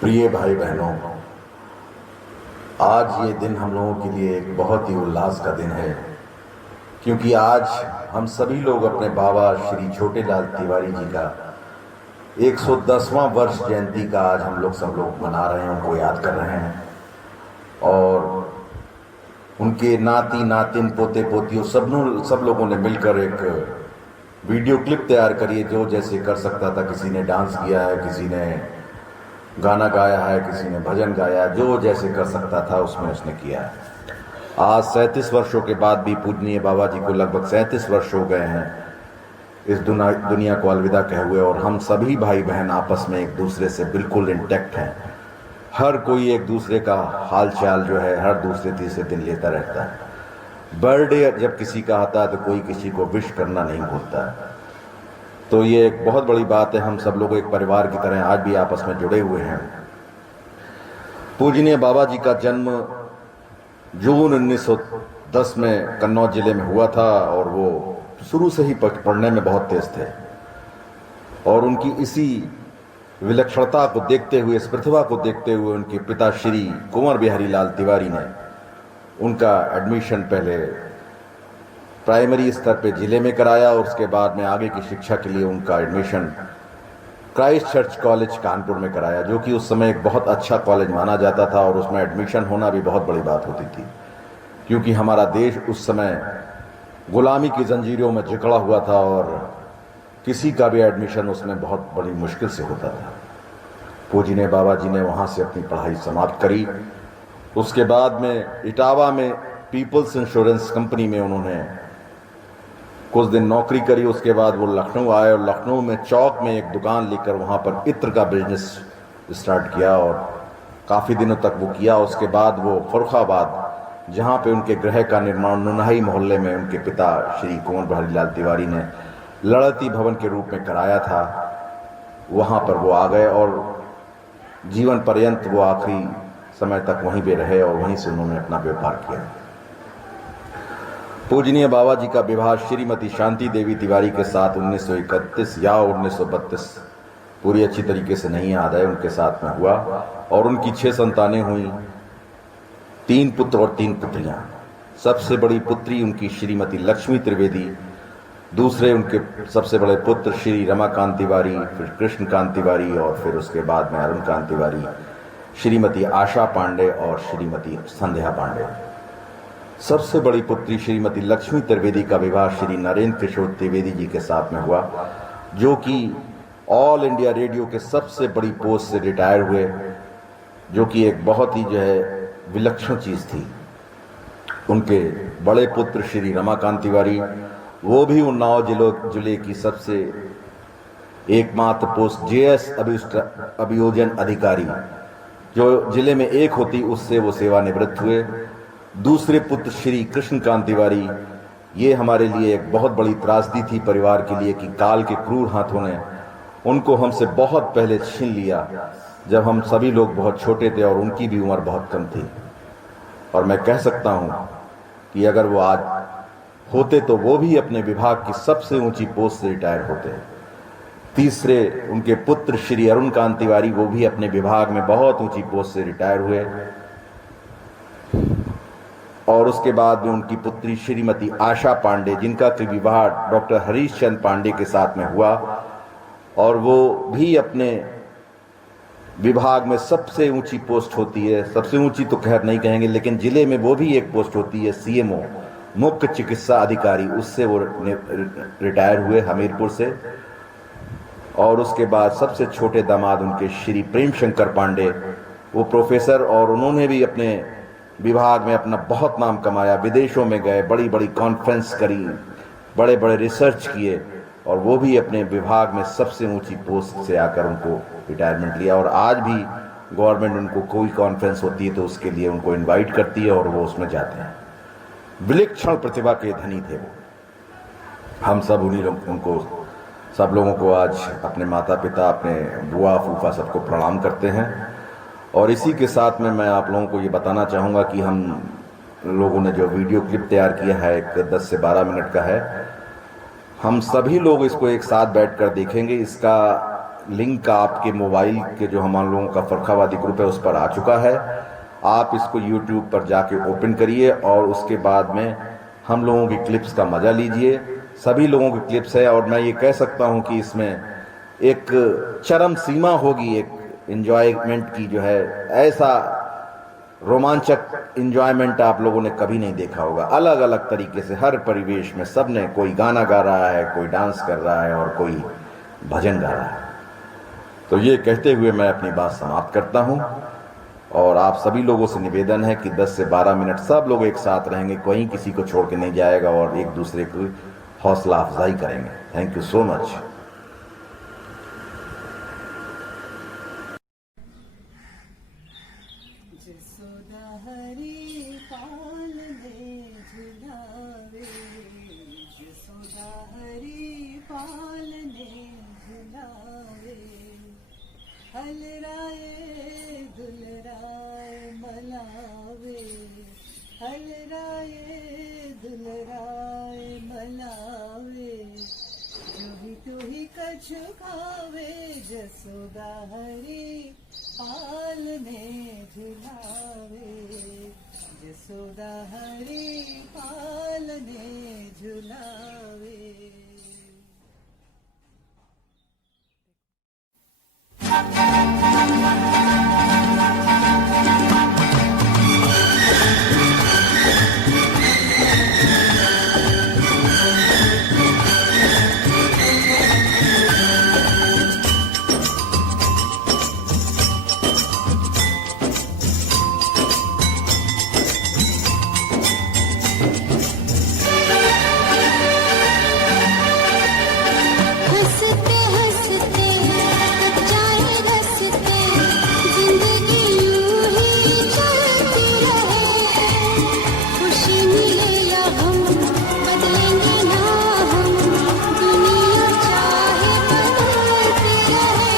प्रिय भाई बहनों, आज ये दिन हम लोगों के लिए एक बहुत ही उल्लास का दिन है, क्योंकि आज हम सभी लोग अपने बाबा श्री छोटेलाल तिवारी जी का 110वां वर्ष जयंती का आज हम लोग सब लोग मना रहे हैं, उनको याद कर रहे हैं। और उनके नाती नातिन पोते पोतियों सब लोगों ने मिलकर एक वीडियो क्लिप तैयार करी, जो जैसे कर सकता था। किसी ने डांस किया है, किसी ने गाना गाया है, किसी ने भजन गाया, जो जैसे कर सकता था उसमें उसने किया है। आज 37 वर्षों के बाद भी पूजनीय बाबा जी को लगभग 37 वर्ष हो गए हैं इस दुनिया को अलविदा कहे हुए, और हम सभी भाई बहन आपस में एक दूसरे से बिल्कुल इंटैक्ट हैं। हर कोई एक दूसरे का हाल चाल जो है हर दूसरे तीसरे दिन लेता रहता है। बर्थडे जब किसी का आता है तो कोई किसी को विश करना नहीं भूलता है। तो ये एक बहुत बड़ी बात है। हम सब लोग एक परिवार की तरह आज भी आपस में जुड़े हुए हैं। पूजनीय बाबा जी का जन्म जून 1910 में कन्नौज जिले में हुआ था, और वो शुरू से ही पढ़ने में बहुत तेज थे। और उनकी इसी विलक्षणता को देखते हुए, इस प्रतिभा को देखते हुए, उनके पिता श्री कुंवर बिहारी लाल तिवारी ने उनका एडमिशन पहले प्राइमरी स्तर पे जिले में कराया, और उसके बाद में आगे की शिक्षा के लिए उनका admission Christ church college Kanpur में कराया, जो कि उस समय एक बहुत अच्छा कॉलेज माना जाता था। और उसमें एडमिशन होना भी बहुत बड़ी बात होती थी, क्योंकि हमारा देश उस समय गुलामी की जंजीरों में जकड़ा हुआ था, और किसी का भी एडमिशन उसमें बहुत बड़ी मुश्किल से होता था। पूजनीय बाबा जी ने वहाँ से अपनी पढ़ाई समाप्त करी। उसके बाद में इटावा में पीपल्स इंश्योरेंस कंपनी में उन्होंने कुछ दिन नौकरी करी। उसके बाद वो लखनऊ आए, और लखनऊ में चौक में एक दुकान लेकर वहाँ पर इत्र का बिजनेस स्टार्ट किया, और काफ़ी दिनों तक वो किया। उसके बाद वो फर्रुखाबाद, जहाँ पे उनके गृह का निर्माण नुनाही मोहल्ले में उनके पिता श्री कुंवर बिहारी लाल तिवारी ने लड़ती भवन के रूप में कराया था, वहाँ पर वो आ गए, और जीवन पर्यंत वो आखिरी समय तक वहीं पे रहे, और वहीं से उन्होंने अपना व्यापार किया। पूजनीय बाबा जी का विवाह श्रीमती शांति देवी तिवारी के साथ 1931 या 1932, पूरी अच्छी तरीके से नहीं याद है, उनके साथ में हुआ। और उनकी 6 संतानें हुई, 3 पुत्र और 3 पुत्रियां। सबसे बड़ी पुत्री उनकी श्रीमती लक्ष्मी त्रिवेदी, दूसरे उनके सबसे बड़े पुत्र श्री रमाकांत तिवारी, फिर कृष्णकांत तिवारी, और फिर उसके बाद में अरुणकांत तिवारी, श्रीमती आशा पांडे और श्रीमती संध्या पांडे। सबसे बड़ी पुत्री श्रीमती लक्ष्मी त्रिवेदी का विवाह श्री नरेंद्र किशोर त्रिवेदी जी के साथ में हुआ, जो कि ऑल इंडिया रेडियो के सबसे बड़ी पोस्ट से रिटायर हुए, जो कि एक बहुत ही जो है विलक्षण चीज़ थी। उनके बड़े पुत्र श्री रमाकांत तिवारी, वो भी उन्नाव जिले की सबसे एकमात्र पोस्ट जेएस अभियोजन अधिकारी, जो जिले में एक होती, उससे वो सेवानिवृत्त हुए। दूसरे पुत्र श्री कृष्णकांत तिवारी, ये हमारे लिए एक बहुत बड़ी त्रासदी थी परिवार के लिए, कि काल के क्रूर हाथों ने उनको हमसे बहुत पहले छीन लिया, जब हम सभी लोग बहुत छोटे थे और उनकी भी उम्र बहुत कम थी। और मैं कह सकता हूँ कि अगर वो आज होते तो वो भी अपने विभाग की सबसे ऊंची पोस्ट से रिटायर होते। तीसरे उनके पुत्र श्री अरुणकांत तिवारी, वो भी अपने विभाग में बहुत ऊंची पोस्ट से रिटायर हुए। और उसके बाद में उनकी पुत्री श्रीमती आशा पांडे, जिनका विवाह डॉक्टर हरीश चंद्र पांडे के साथ में हुआ, और वो भी अपने विभाग में सबसे ऊंची पोस्ट होती है, सबसे ऊंची तो खैर नहीं कहेंगे, लेकिन जिले में वो भी एक पोस्ट होती है, सीएमओ, मुख्य चिकित्सा अधिकारी, उससे वो रिटायर हुए हमीरपुर से। और उसके बाद सबसे छोटे दामाद उनके श्री प्रेम शंकर पांडे, वो प्रोफेसर, और उन्होंने भी अपने विभाग में अपना बहुत नाम कमाया, विदेशों में गए, बड़ी बड़ी कॉन्फ्रेंस करी, बड़े बड़े रिसर्च किए, और वो भी अपने विभाग में सबसे ऊंची पोस्ट से आकर उनको रिटायरमेंट लिया। और आज भी गवर्नमेंट उनको कोई कॉन्फ्रेंस होती है तो उसके लिए उनको इनवाइट करती है, और वो उसमें जाते हैं। विलक्षण प्रतिभा के धनी थे वो। हम सब उनको सब लोगों को आज अपने माता पिता, अपने बुआ फूफा सबको प्रणाम करते हैं। और इसी के साथ में मैं आप लोगों को ये बताना चाहूँगा कि हम लोगों ने जो वीडियो क्लिप तैयार किया है, एक 10 से 12 मिनट का है, हम सभी लोग इसको एक साथ बैठकर देखेंगे। इसका लिंक आपके मोबाइल के जो हम लोगों का फरखावादी ग्रुप है उस पर आ चुका है। आप इसको यूट्यूब पर जाके ओपन करिए और उसके बाद में हम लोगों की क्लिप्स का मजा लीजिए। सभी लोगों की क्लिप्स है और मैं ये कह सकता हूँ कि इसमें एक चरम सीमा होगी एक एंजॉयमेंट की, जो है ऐसा रोमांचक एंजॉयमेंट आप लोगों ने कभी नहीं देखा होगा। अलग अलग तरीके से हर परिवेश में सबने, कोई गाना गा रहा है, कोई डांस कर रहा है और कोई भजन गा रहा है। तो ये कहते हुए मैं अपनी बात समाप्त करता हूं और आप सभी लोगों से निवेदन है कि 10 से 12 मिनट सब लोग एक साथ रहेंगे, कोई किसी को छोड़ के नहीं जाएगा और एक दूसरे की हौसला अफजाई करेंगे। Thank you so much. Jasoda Hari पालने झुलावे, जसोदा हरी पालने झुलावे, हलराए दुलराए मलावे, हलराए दुलराए मलावे, जो ही कछु खावे, जसोदा हरी पालने झुलावे, जसोदा हरी पालने झुलावे। हंसते हंसते कट जाए रस्ते, जिंदगी यूं ही चलती रहे, खुशी मिले या हम बदलेंगे ना हम, दुनिया चाहे बदलती रहे।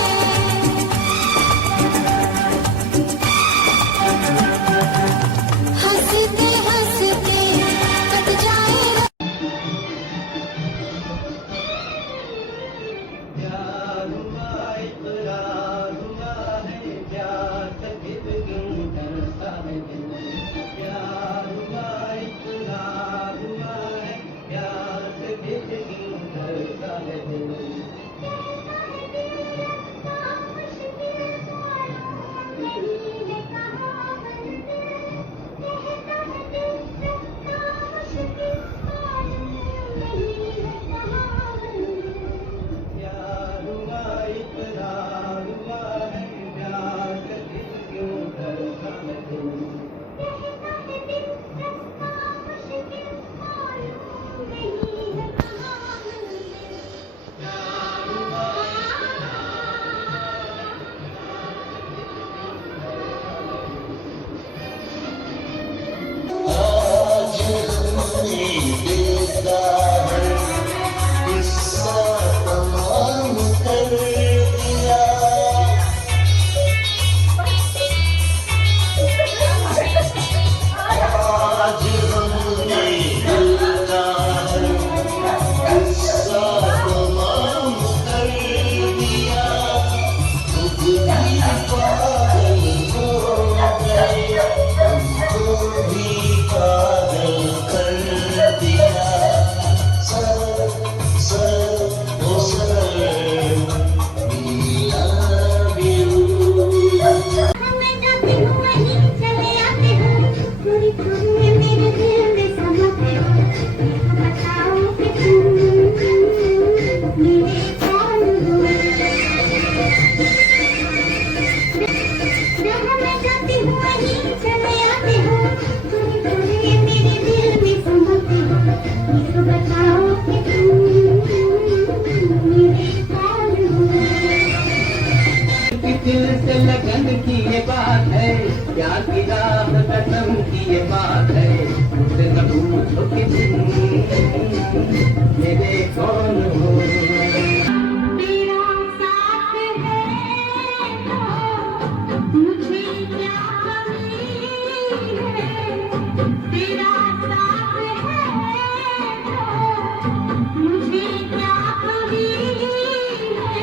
हंसते हंसते कट जाए दिल से लगन की ये बात है, प्यार की राह कसम की ये बात है, मुझसे न पूछो कि तुम मेरे कौन हो। तेरा साथ है तो मुझे क्या कमी है, तेरा साथ है तो मुझे क्या कमी है,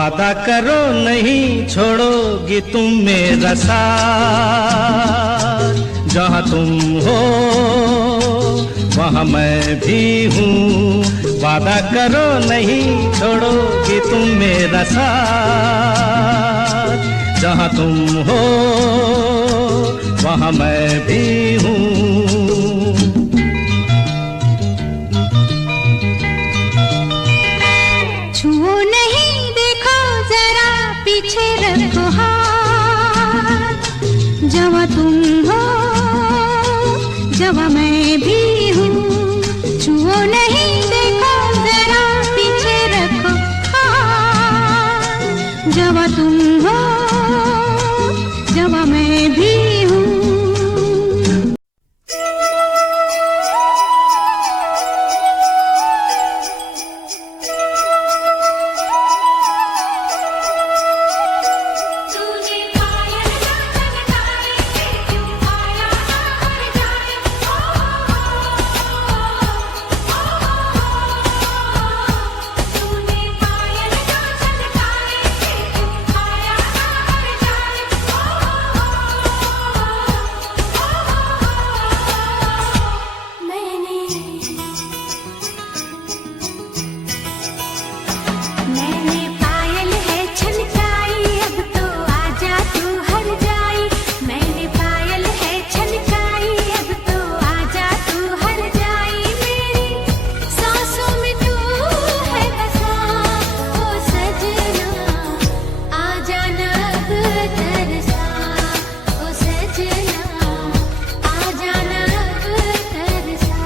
वादा करो नहीं छोड़ोगी तुम मेरा साथ, जहाँ तुम हो वहाँ मैं भी हूँ। वादा करो नहीं छोड़ोगी तुम मेरा साथ, जहाँ तुम हो वहाँ मैं भी हूँ। छुओ नहीं देखो जरा पीछे रखो हाथ, जहाँ तुम हो जहाँ मैं भी हूँ। छुओ नहीं देखो जरा पीछे रखो हाथ, जहाँ तुम हो जहाँ मैं भी हूँ। तूने पायल ना चमकाए क्यों आया ना हर जाए, तूने पायल ना चमकाए क्यों आया ना हर जाए। मैंने पायल है छनकाई अब तो आजा तू हर जाई। मैंने पायल है छनकाई अब तो आजा तू हर जाई। मेरी सांसों में तू है बसा ओ सजना, आजा न अब तरसा ओ सजना, आजा न अब तरसा।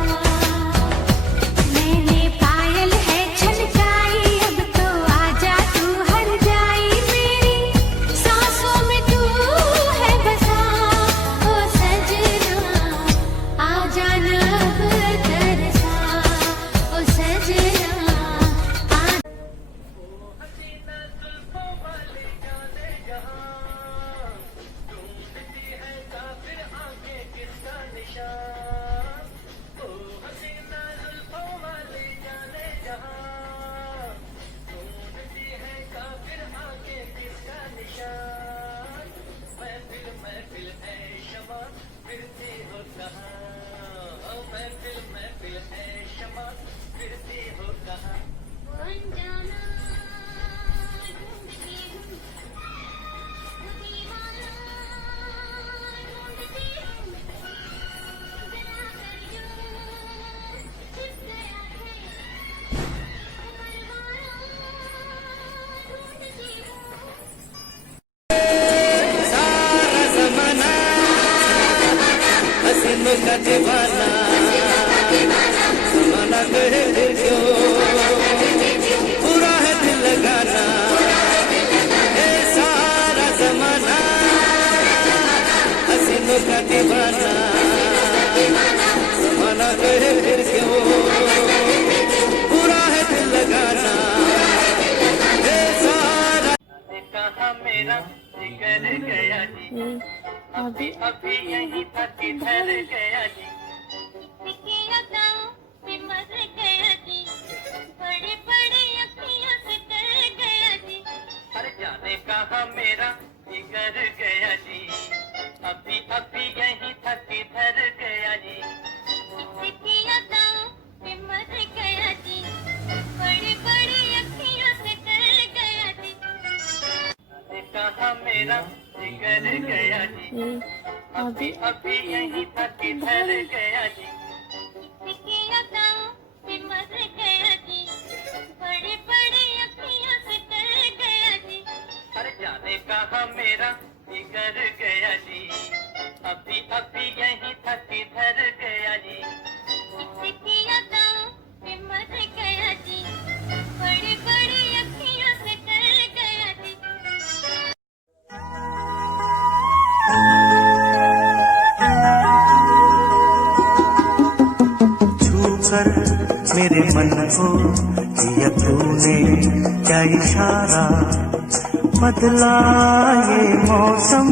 मैंने पायल है छनकाई अब तो आजा तू हर जाई। मेरी सांसों में तू है बसा ओ सजना, आजा न अब तरसा ओ सजना। अनजाना ढूंढती हूँ, वो दीवाना ढूंढती हूँ, जरा कर यूं छिप गया है परवाना ढूंढती हूँ। सारा ज़माना हसीनों का दीवाना, ज़माना कहे फिर क्यों बुरा है दिल लगाना। ए सारा ज़माना हसीनों का दीवाना, ज़माना कहे फिर क्यों बुरा है दिल लगाना। ए सारा कहा मेरा जिगर गया जी, अभी अभी यहीं तक ठहर गया जी। पिकिया गाँव में मर गया जी, बड़ी बड़ी अखियों से डर गया जी। हर जाने कहा मेरा जिगर गया जी, अभी अभी यहीं तक ठहर गया जी। पिकिया गाँव में मर गया जी, बड़ी बड़ी अखियों से डर गया जी। जाने कहा मेरा जिगर गया जी, अभी अभी यहीं तक ठहर गया जी। पिकिया गाँव में मर गया जी, बड़ी बड़ी अखियों से डर गया जी। हर जाने कहा मेरा जिगर गया जी, अभी अभी यहीं तक ठहर गया जी। पिकिया गाँव में मर गया जी, बड़ी बड़ी अखियों से डर गया जी। छू कर मेरे मन को किया तूने क्या इशारा, बदला ये मौसम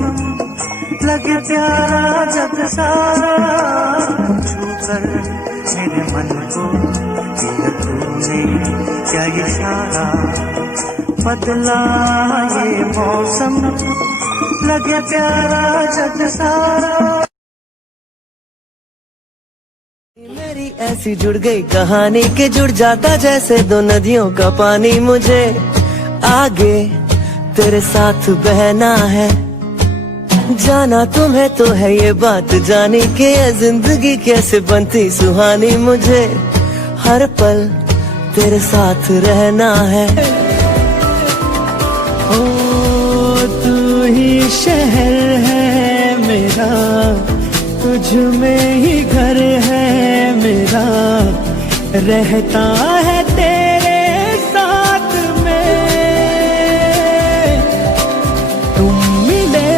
लगे प्यारा जग सारा। छू कर मेरे मन को किया तूने क्या इशारा, बदला ये मौसम, लगे प्यारा जग सारा। मेरी ऐसी जुड़ गई कहानी के जुड़ जाता जैसे दो नदियों का पानी। मुझे आगे तेरे साथ बहना है, जाना तुम्हें तो है ये बात जानी के ये जिंदगी कैसे बनती सुहानी। मुझे हर पल तेरे साथ रहना है। ओ तू ही शहर है मेरा, तुझ में ही घर है मेरा, रहता है तेरे साथ में। तुम मिले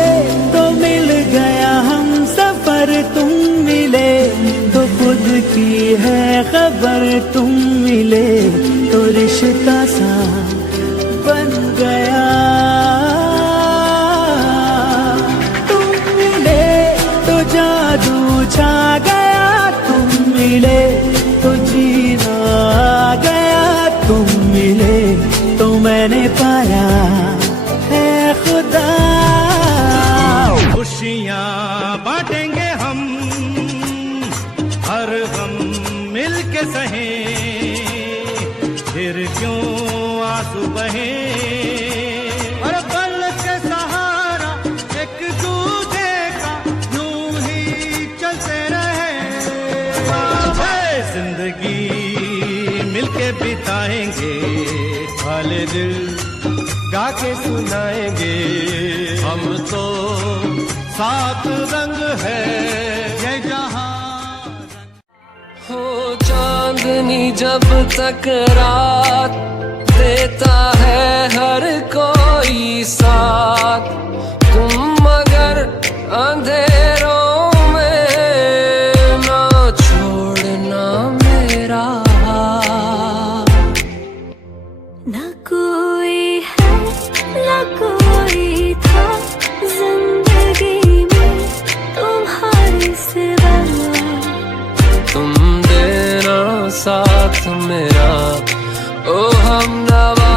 तो मिल गया हम सफर, तुम मिले तो खुद की है खबर, तुम मिले तो रिश्ता सा बन गया। तुम मिले तो जादू छा गया, तुम मिले तो जीना आ गया, तुम मिले तो मैंने पाया है खुदा। खुशियाँ बांटेंगे हम, हर गम मिल के सहे, फिर क्यों आंसू बहे। और पल के सहारा एक दूजे का यूं ही चलते रहे। जिंदगी मिलके बिताएंगे, वाले दिल गा के सुनाएंगे। हम तो सात रंग है ये जहां। हो चांदनी जब तक रात देता है हर कोई साथ, तुम मगर अंधेरों में ना छोड़ना मेरा हाथ। ना कोई है ना कोई था जिंदगी में तुम्हारे सिवा, तुम देना साथ मेरा ओ हमनवा।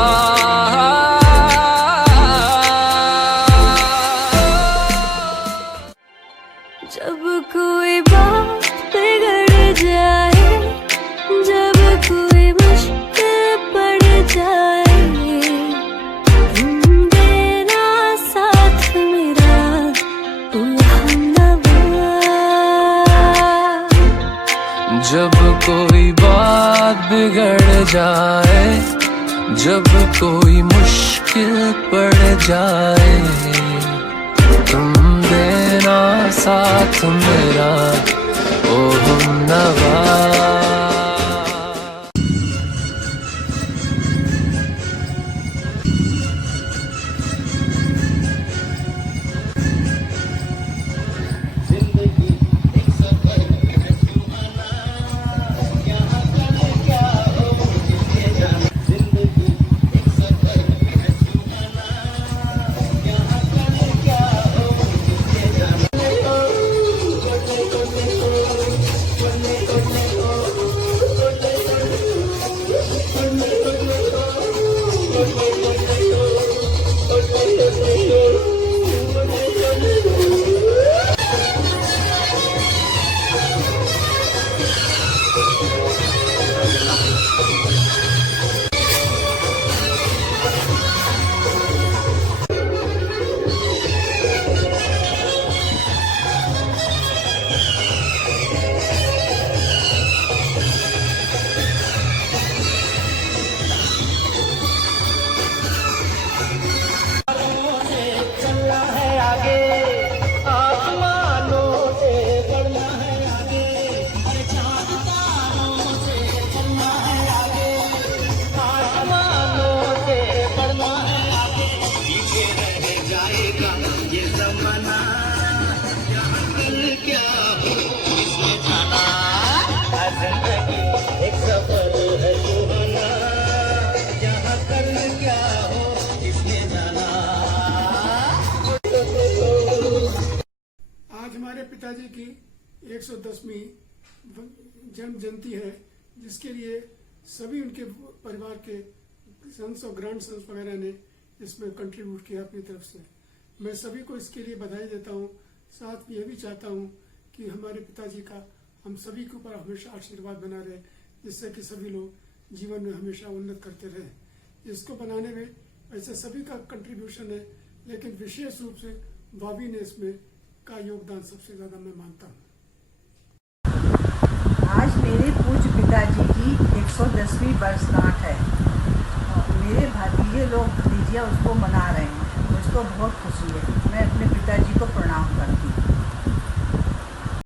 जब कोई बात बिगड़ जाए, जब कोई मुश्किल पड़ जाए, तुम देना साथ मेरा ओ हमनवा। जब कोई बात बिगड़ जाए, जब कोई मुश्किल पड़ जाए, तुम देना साथ मेरा ओ हमनवा। पिताजी की 110वीं जन्म जयंती है, जिसके लिए सभी उनके परिवार के सन्स और ग्रैंड सन्स वगैरह ने इसमें कंट्रीब्यूट किया अपनी तरफ से। मैं सभी को इसके लिए बधाई देता हूँ। साथ में ये भी चाहता हूँ कि हमारे पिताजी का हम सभी के ऊपर हमेशा आशीर्वाद बना रहे, जिससे कि सभी लोग जीवन में हमेशा उन्नत करते रहे। इसको बनाने में वैसे सभी का कंट्रीब्यूशन है, लेकिन विशेष रूप से भाभी ने इसमें का योगदान सबसे ज़्यादा मैं मानता हूँ। आज मेरे पूज्य पिताजी की 110वीं वर्षगांठ है। मेरे भतीजे लोग भतीजियाँ उसको मना रहे हैं, मुझको बहुत खुशी है। मैं अपने पिताजी को प्रणाम करती हूँ।